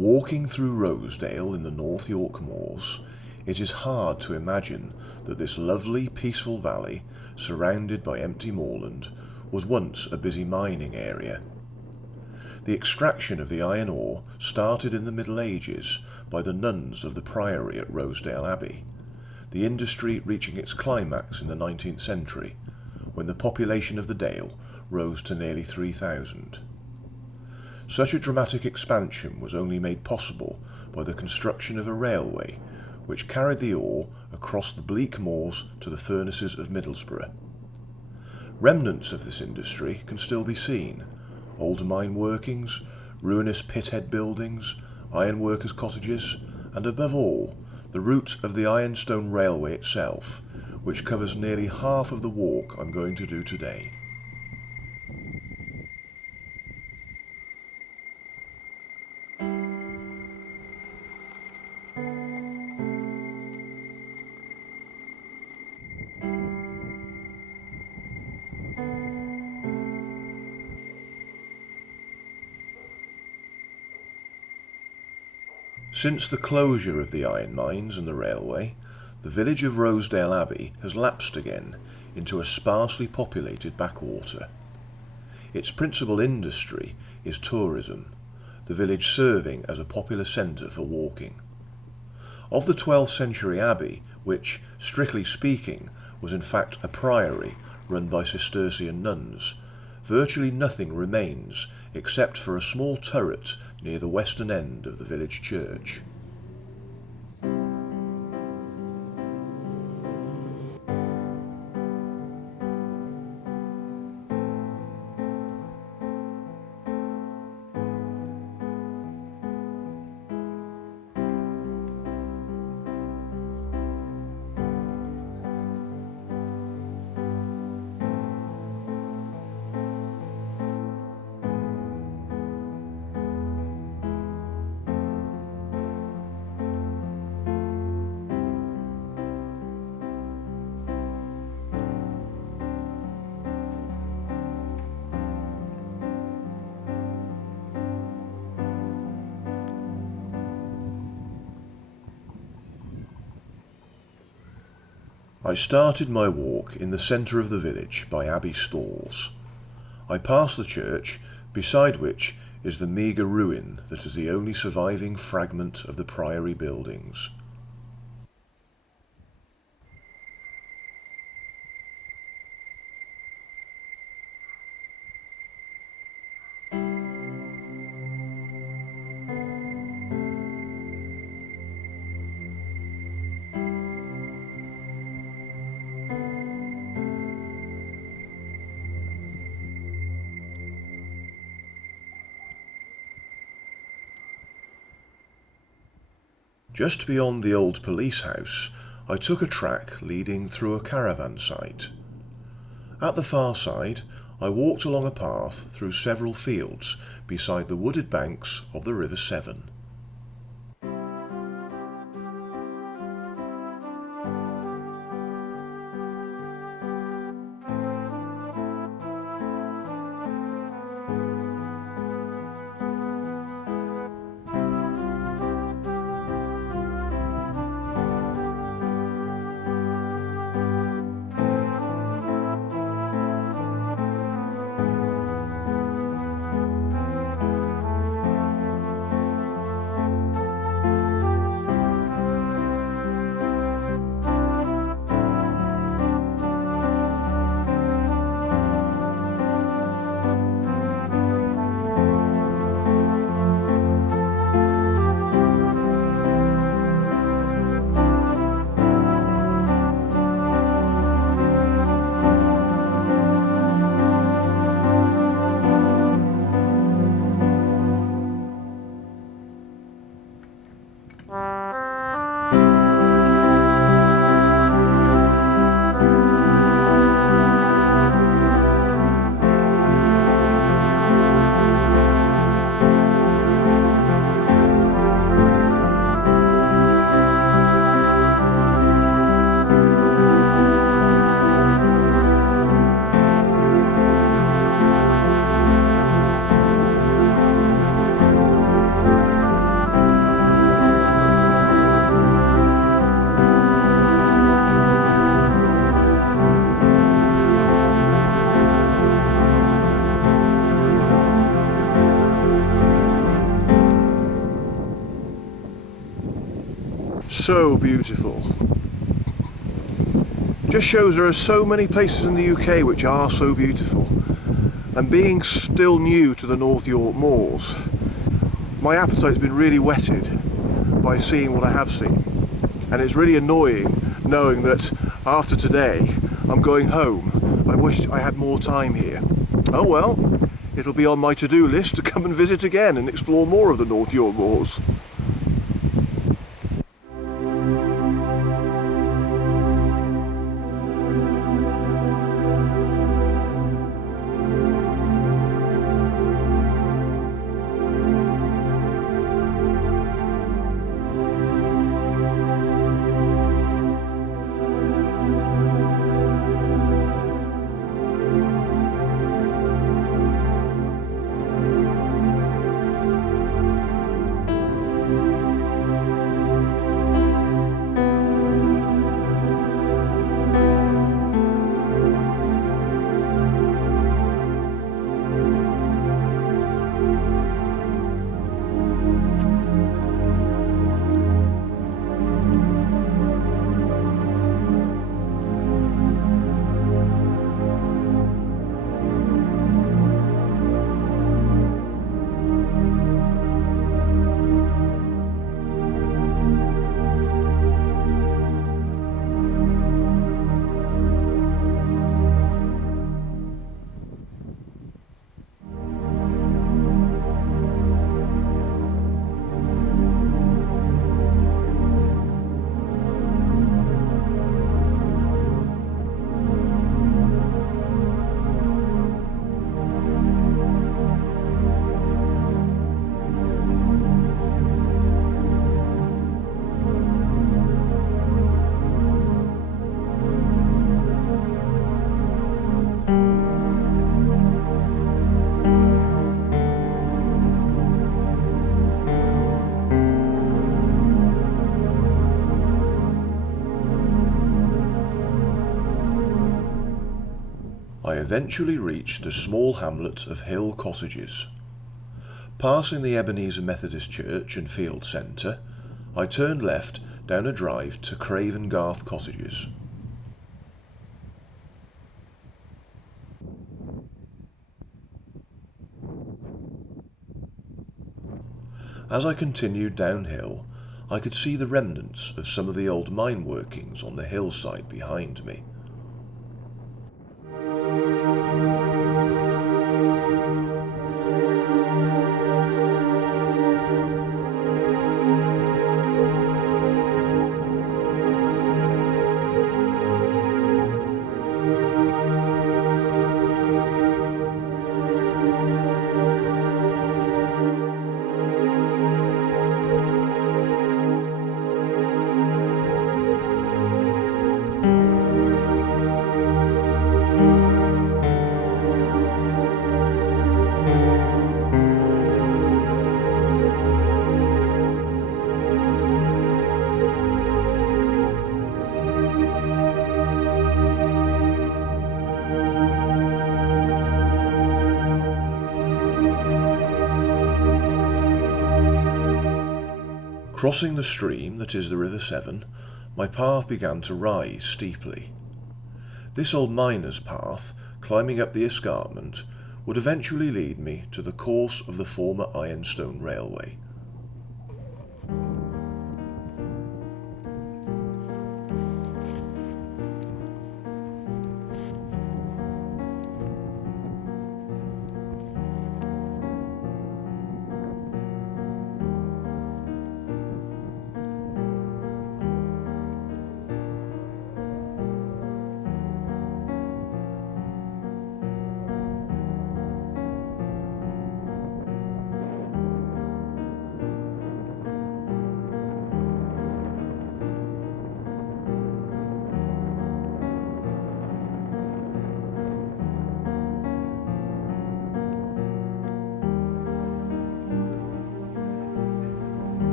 Walking through Rosedale in the North York moors, it is hard to imagine that this lovely, peaceful valley, surrounded by empty moorland, was once a busy mining area. The extraction of the iron ore started in the Middle Ages by the nuns of the priory at Rosedale Abbey, the industry reaching its climax in the 19th century, when the population of the Dale rose to nearly 3,000. Such a dramatic expansion was only made possible by the construction of a railway which carried the ore across the bleak moors to the furnaces of Middlesbrough. Remnants of this industry can still be seen: old mine workings, ruinous pithead buildings, ironworkers' cottages, and above all, the route of the Ironstone railway itself, which covers nearly half of the walk I'm going to do today. Since the closure of the iron mines and the railway, the village of Rosedale Abbey has lapsed again into a sparsely populated backwater. Its principal industry is tourism, the village serving as a popular centre for walking. Of the 12th century abbey, which, strictly speaking, was in fact a priory run by Cistercian nuns, virtually nothing remains except for a small turret near the western end of the village church. I started my walk in the centre of the village by Abbey stalls. I passed the church, beside which is the meagre ruin that is the only surviving fragment of the priory buildings. Just beyond the old police house, I took a track leading through a caravan site. At the far side, I walked along a path through several fields beside the wooded banks of the River Severn. so beautiful. Just shows there are so many places in the UK which are so beautiful. And being still new to the North York moors, my appetite's been really whetted by seeing what I have seen. And it's really annoying knowing that after today I'm going home. I wish I had more time here. Oh well, it'll be on my to-do list to come and visit again and explore more of the North York moors. I eventually reached the small hamlet of Hill Cottages. Passing the Ebenezer Methodist Church and Field Centre, I turned left down a drive to Craven Garth Cottages. As I continued downhill, I could see the remnants of some of the old mine workings on the hillside behind me. Crossing the stream that is the River Severn, my path began to rise steeply. This old miner's path, climbing up the escarpment, would eventually lead me to the course of the former Ironstone Railway.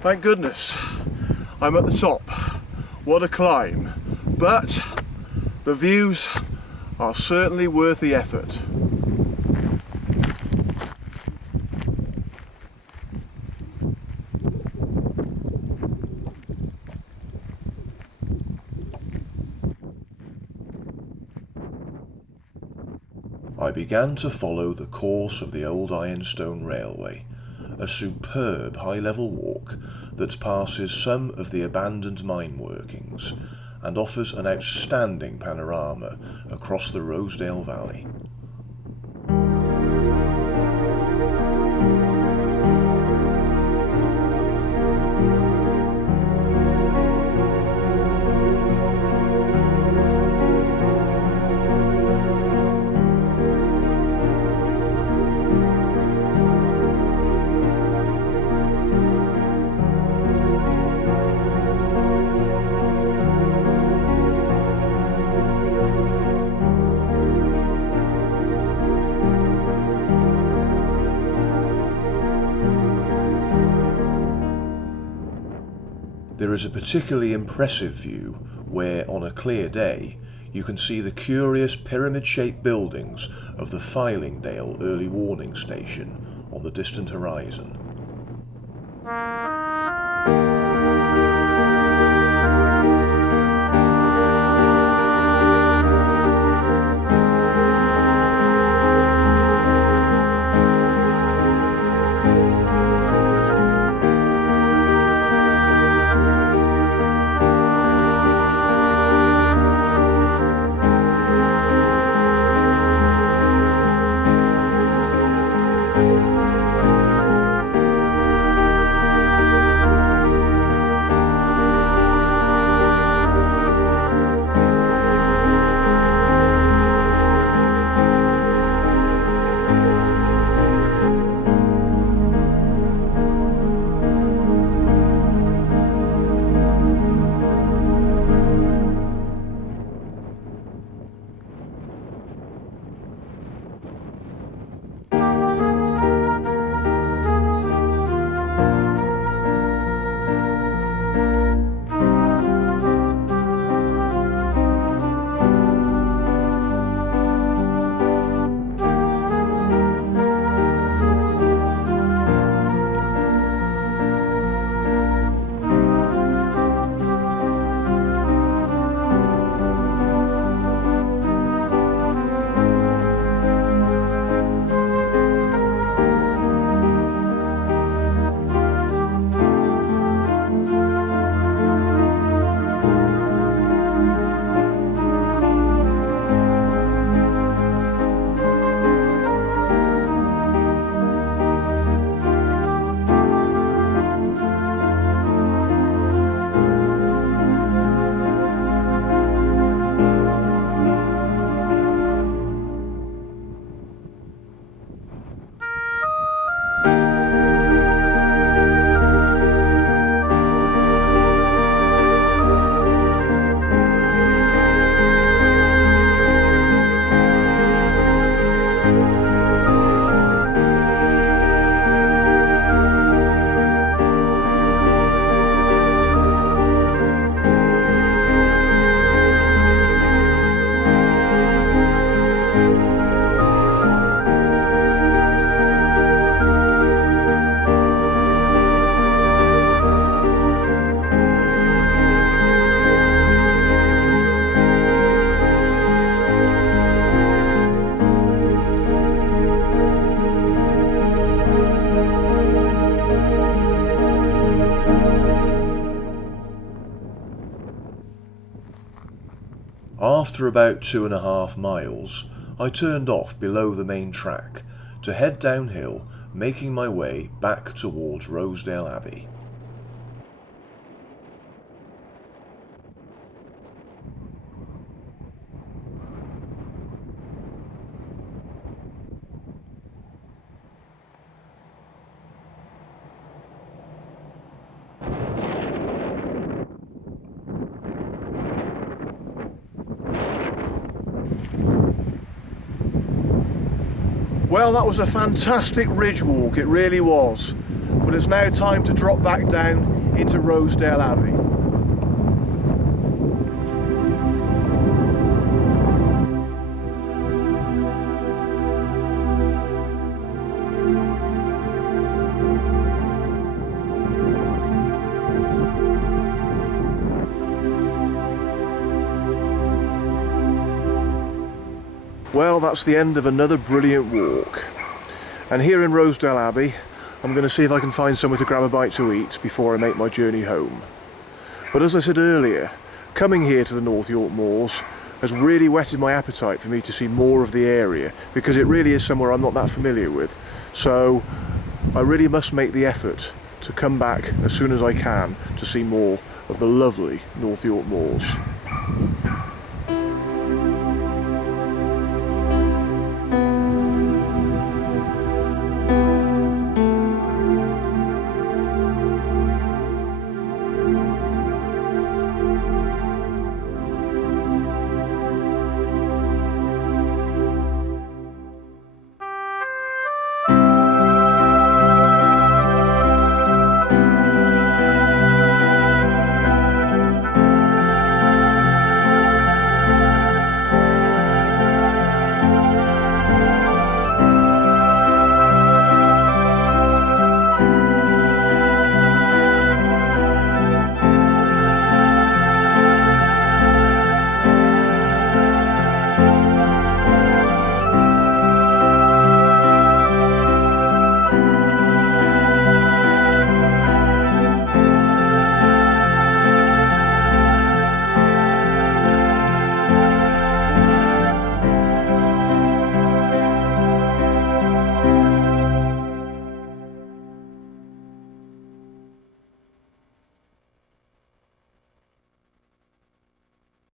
Thank goodness I'm at the top. What a climb. But the views are certainly worth the effort. I began to follow the course of the old Ironstone railway, a superb high-level walk that passes some of the abandoned mine workings and offers an outstanding panorama across the Rosedale Valley. There is a particularly impressive view where, on a clear day, you can see the curious pyramid-shaped buildings of the Fylingdale Early Warning Station on the distant horizon. After about 2.5 miles, I turned off below the main track to head downhill, making my way back towards Rosedale Abbey. Well, that was a fantastic ridge walk, it really was. but it's now time to drop back down into Rosedale Abbey. Well, that's the end of another brilliant walk. And here in Rosedale Abbey, I'm going to see if I can find somewhere to grab a bite to eat before I make my journey home. But as I said earlier, coming here to the North York Moors has really whetted my appetite for me to see more of the area, because it really is somewhere I'm not that familiar with. So I really must make the effort to come back as soon as I can to see more of the lovely North York Moors.